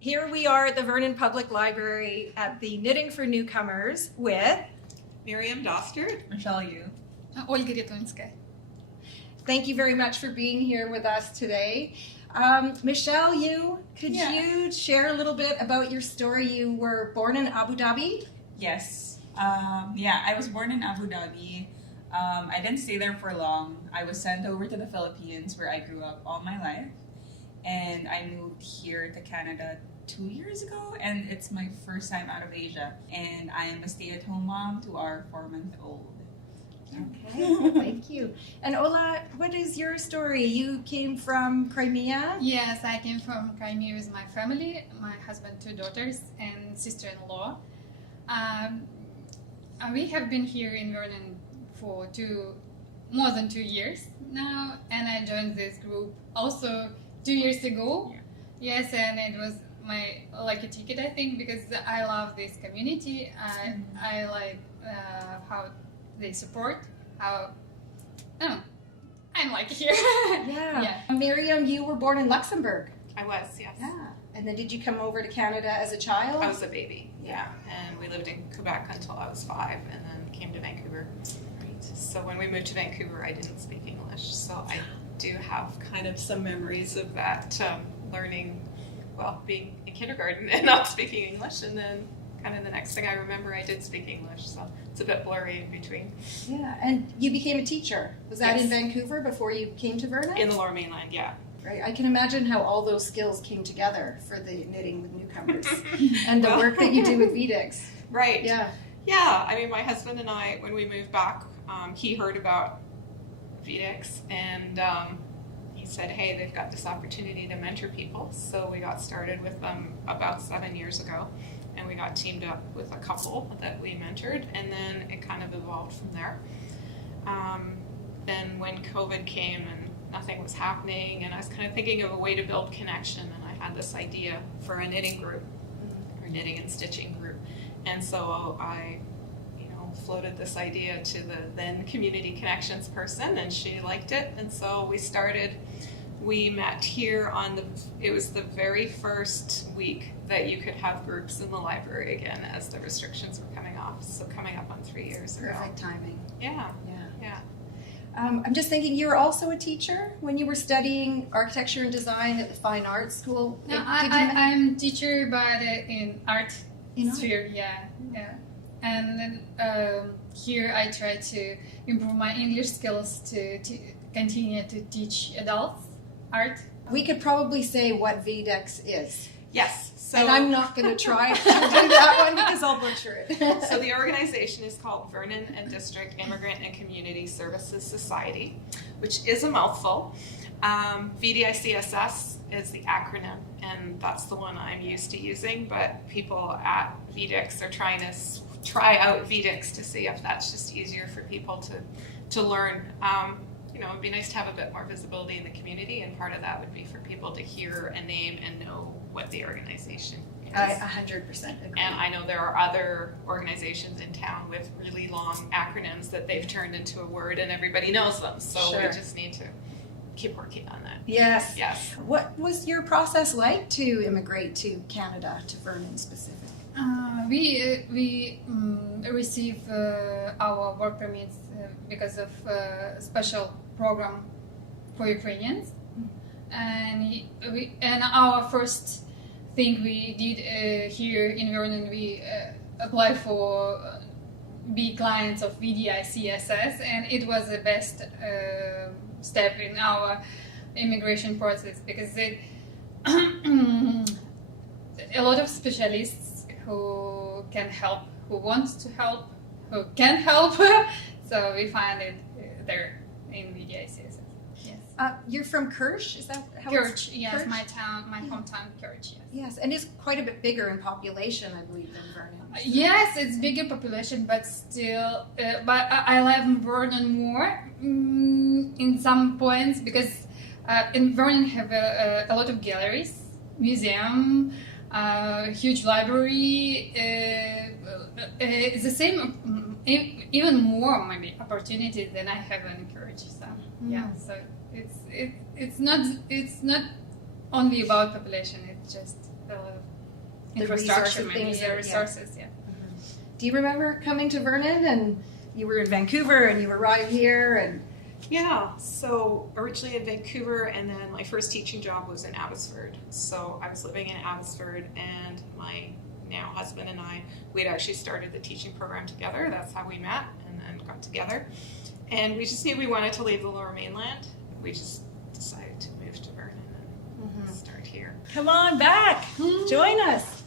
Here we are at the Vernon Public Library at the Knitting for Newcomers with Myriam Dostert. Michelle Yu. Oleh Retunska. Thank you very much for being here with us today. Michelle Yu, could you share a little bit about your story? You were born in Abu Dhabi? Yes. I was born in Abu Dhabi. I didn't stay there for long. I was sent over to the Philippines where I grew up all my life. And I moved here to Canada 2 years ago, and it's my first time out of Asia. And I am a stay-at-home mom to our 4-month-old. Okay, thank you. And Oleh, what is your story? You came from Crimea? Yes, I came from Crimea with my family, my husband, 2 daughters, and sister-in-law. We have been here in Vernon for more than 2 years now, and I joined this group also 2 years ago. Yeah. Yes, and it was my lucky ticket, I think, because I love this community. I like how they support, I'm like here. Yeah. Myriam, you were born in Luxembourg. I was, yes. Yeah. And then did you come over to Canada as a child? I was a baby, yeah. And we lived in Quebec until I was 5 and then came to Vancouver. Right. So when we moved to Vancouver, I didn't speak English. So I do have kind of some memories of that, learning, being in kindergarten and not speaking English. And then kind of the next thing I remember, I did speak English. So it's a bit blurry in between. Yeah, and you became a teacher. Was that Yes. in Vancouver before you came to Vernon? In the Lower Mainland, yeah. Right. I can imagine how all those skills came together for the Knitting with Newcomers and the Well. work that you do with VDICSS. Right. Yeah. Yeah, I mean, my husband and I, when we moved back, he heard about VDICSS and he said, hey, they've got this opportunity to mentor people. So we got started with them about 7 years ago, and we got teamed up with a couple that we mentored, and then it kind of evolved from there. Then when COVID came and nothing was happening, and I was kind of thinking of a way to build connection, and I had this idea for a knitting group, or knitting and stitching group. And so I floated this idea to the then community connections person, and she liked it, and so we met here it was the very first week that you could have groups in the library again as the restrictions were coming off, so coming up on 3 years ago. Perfect timing. Yeah. I'm just thinking, you were also a teacher when you were studying architecture and design at the Fine Arts School. No, I'm teacher, but in art In sphere, yeah. And then here I try to improve my English skills to continue to teach adults art. We could probably say what VDICSS is. Yes. So And I'm not going to try to do that one because I'll butcher it. So the organization is called Vernon and District Immigrant and Community Services Society, which is a mouthful. VDICSS is the acronym, and that's the one I'm used to using, but people at VDICSS are trying to try out VDICSS to see if that's just easier for people to learn. It'd be nice to have a bit more visibility in the community, and part of that would be for people to hear a name and know what the organization is. I 100% agree. And I know there are other organizations in town with really long acronyms that they've turned into a word and everybody knows them. So Sure. we just need to keep working on that. Yes. Yes. What was your process like to immigrate to Canada, to Vernon specifically? We receive our work permits because of a special program for Ukrainians, and our first thing we did here in Vernon, we applied for be clients of VDICSS, and it was the best step in our immigration process because a lot of specialists who can help, who wants to help, who can help. So we find it there in VDICSS. Yes. You're from Kirch, is that how Kirch, yes, Kirch? my hometown, Kirch. Yes. Yes, and it's quite a bit bigger in population, I believe, than Vernon. Yes, it's bigger population, but still, but I like Vernon more in some points because in Vernon have a lot of galleries, museum, huge library. It's the same, even more maybe opportunities than I have in Courage. So yeah, so it's not only about population. just a lot of The infrastructure, resources, maybe, things yeah, that- yeah. resources, yeah. Do you remember coming to Vernon and you were in Vancouver and you arrived here and Yeah, so originally in Vancouver, and then my first teaching job was in Abbotsford. So I was living in Abbotsford, and my now husband and I, we'd actually started the teaching program together. That's how we met and then got together. And we just knew we wanted to leave the Lower Mainland. We just decided to move to Vernon and start here. Come on back. join us?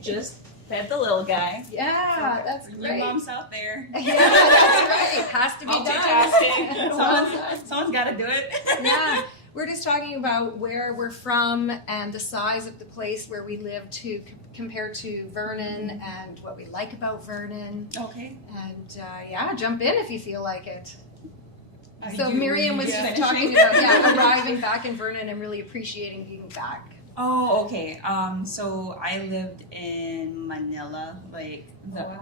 Just fed the little guy. Yeah, that's You great. moms out there. Yeah, that's right. Has to be Multitasking. done. Someone's got to do it. Yeah, we're just talking about where we're from and the size of the place where we live to compared to Vernon and what we like about Vernon. Okay. And yeah, jump in if you feel like it. So You- Myriam was yeah. talking about arriving back in Vernon and really appreciating being back. Oh, okay. So I lived in Manila, like the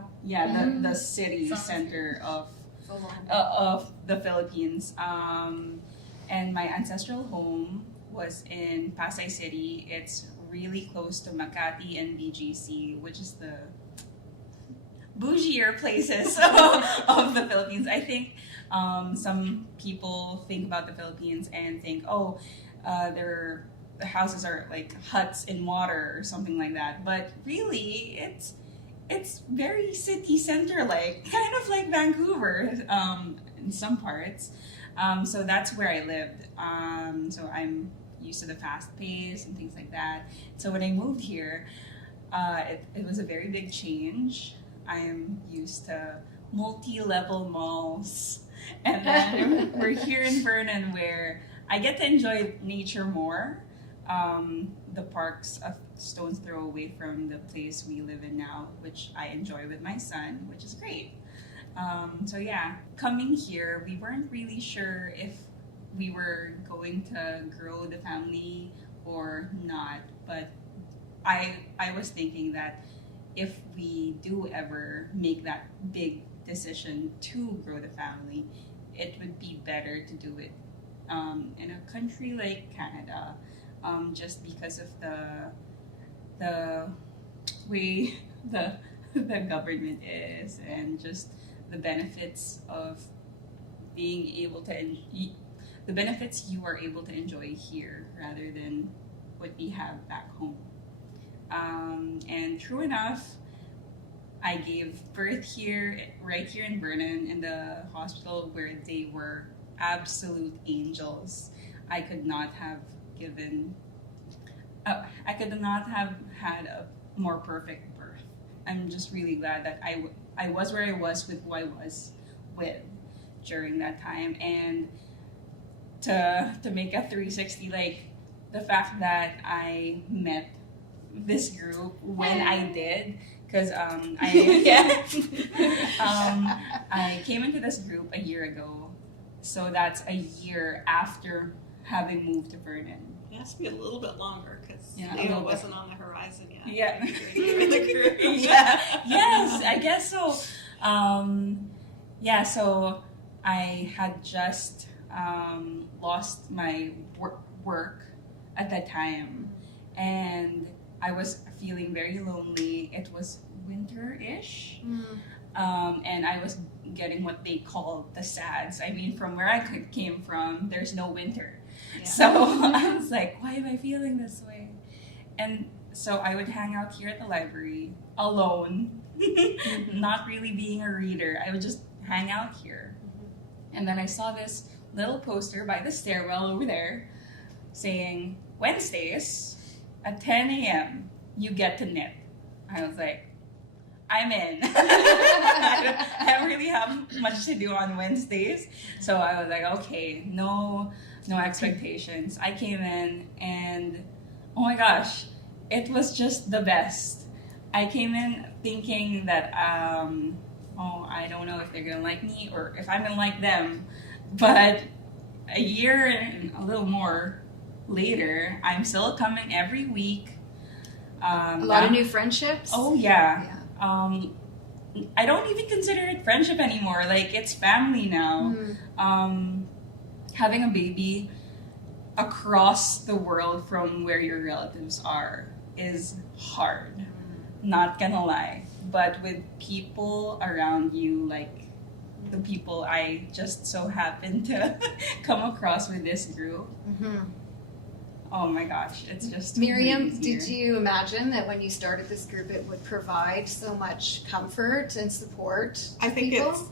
the city Sounds center of So long. of the Philippines. And my ancestral home was in Pasay City. It's really close to Makati and BGC, which is the bougier places of the Philippines. I think some people think about the Philippines and think, oh, the houses are like huts in water or something like that. But really, it's very city center like, kind of like Vancouver in some parts. So that's where I lived. So I'm used to the fast pace and things like that. So when I moved here, it was a very big change. I am used to multi-level malls. And then we're here in Vernon where I get to enjoy nature more. The park's a stone's throw away from the place we live in now, which I enjoy with my son, which is great. So yeah, coming here, we weren't really sure if we were going to grow the family or not, but I was thinking that if we do ever make that big decision to grow the family, it would be better to do it in a country like Canada, just because of the way the government is and just the benefits of being able to the benefits you are able to enjoy here rather than what we have back home. And true enough, I gave birth here, right here in Vernon, in the hospital where they were absolute angels. I could not have had a more perfect birth. I'm just really glad that I was where I was with who I was with during that time, and to make a 360, like the fact that I met this group when I did, because I came into this group a year ago, so that's a year after having moved to Vernon. It has to be a little bit longer because Yeah, a Leo little bit. wasn't on the horizon yet. Yeah. You're in the group. Yes, I guess so. So I had just lost my work at that time, and I was feeling very lonely. It was winter-ish, and I was getting what they call the SADS. I mean, from where I came from, there's no winter. Yeah. So I was like, why am I feeling this way? And so I would hang out here at the library alone, not really being a reader. I would just hang out here. And then I saw this little poster by the stairwell over there saying, Wednesdays at 10 a.m., you get to knit. I was like, I'm in. I don't really have much to do on Wednesdays. So I was like, okay, no expectations. I came in and, oh my gosh, it was just the best. I came in thinking that, I don't know if they're gonna like me or if I'm gonna like them. But a year and a little more later, I'm still coming every week. A lot of new friendships. Oh yeah. I don't even consider it friendship anymore. Like, it's family now. Having a baby, across the world from where your relatives are is hard. Not gonna lie. But with people around you, like the people I just so happened to come across with this group, oh my gosh, it's just Myriam, way easier. did you imagine that when you started this group it would provide so much comfort and support to I think people?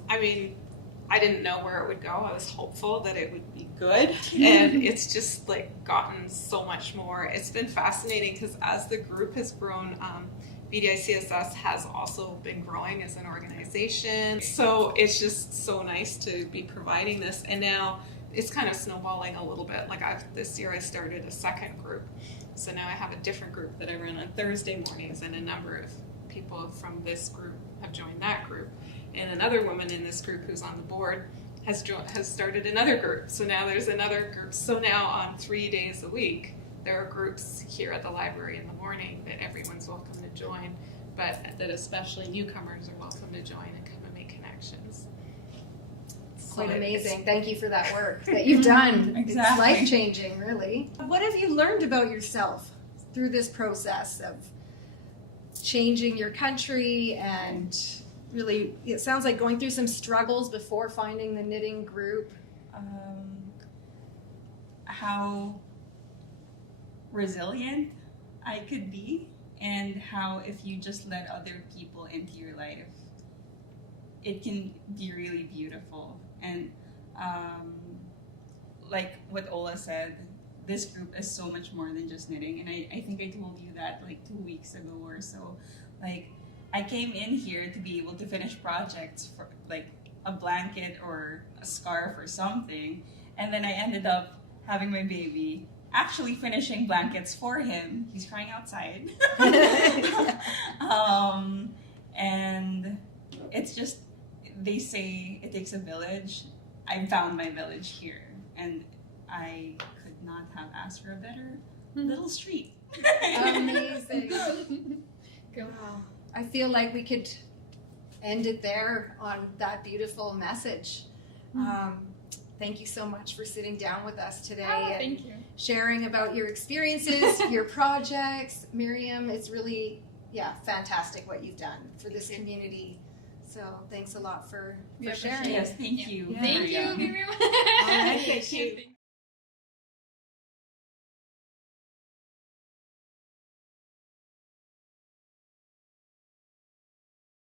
I didn't know where it would go. I was hopeful that it would be good, and it's just like gotten so much more. It's been fascinating because as the group has grown, VDICSS has also been growing as an organization. So it's just so nice to be providing this, and now it's kind of snowballing a little bit. Like this year I started a second group, so now I have a different group that I run on Thursday mornings, and a number of people from this group have joined that group. And another woman in this group who's on the board has started another group. So now there's another group. So now on 3 days a week, there are groups here at the library in the morning that everyone's welcome to join, but that especially newcomers are welcome to join and come and make connections. Quite amazing. Thank you for that work that you've done. Exactly. It's life-changing, really. What have you learned about yourself through this process of changing your country, and really, it sounds like going through some struggles before finding the knitting group? How resilient I could be, and how if you just let other people into your life, it can be really beautiful. And like what Oleh said, this group is so much more than just knitting. And I think I told you that like 2 weeks ago or so. Like, I came in here to be able to finish projects for like a blanket or a scarf or something, and then I ended up having my baby, actually finishing blankets for him. He's crying outside. And it's just, they say it takes a village. I found my village here, and I could not have asked for a better little street. Amazing. Cool. Wow. I feel like we could end it there on that beautiful message. Thank you so much for sitting down with us today and Thank you. sharing about your experiences, your projects. Myriam, it's really, fantastic what you've done for this community. So thanks a lot for sharing. Yes, thank you. Yeah. Thank you, Myriam. Myriam. All right. Thank you.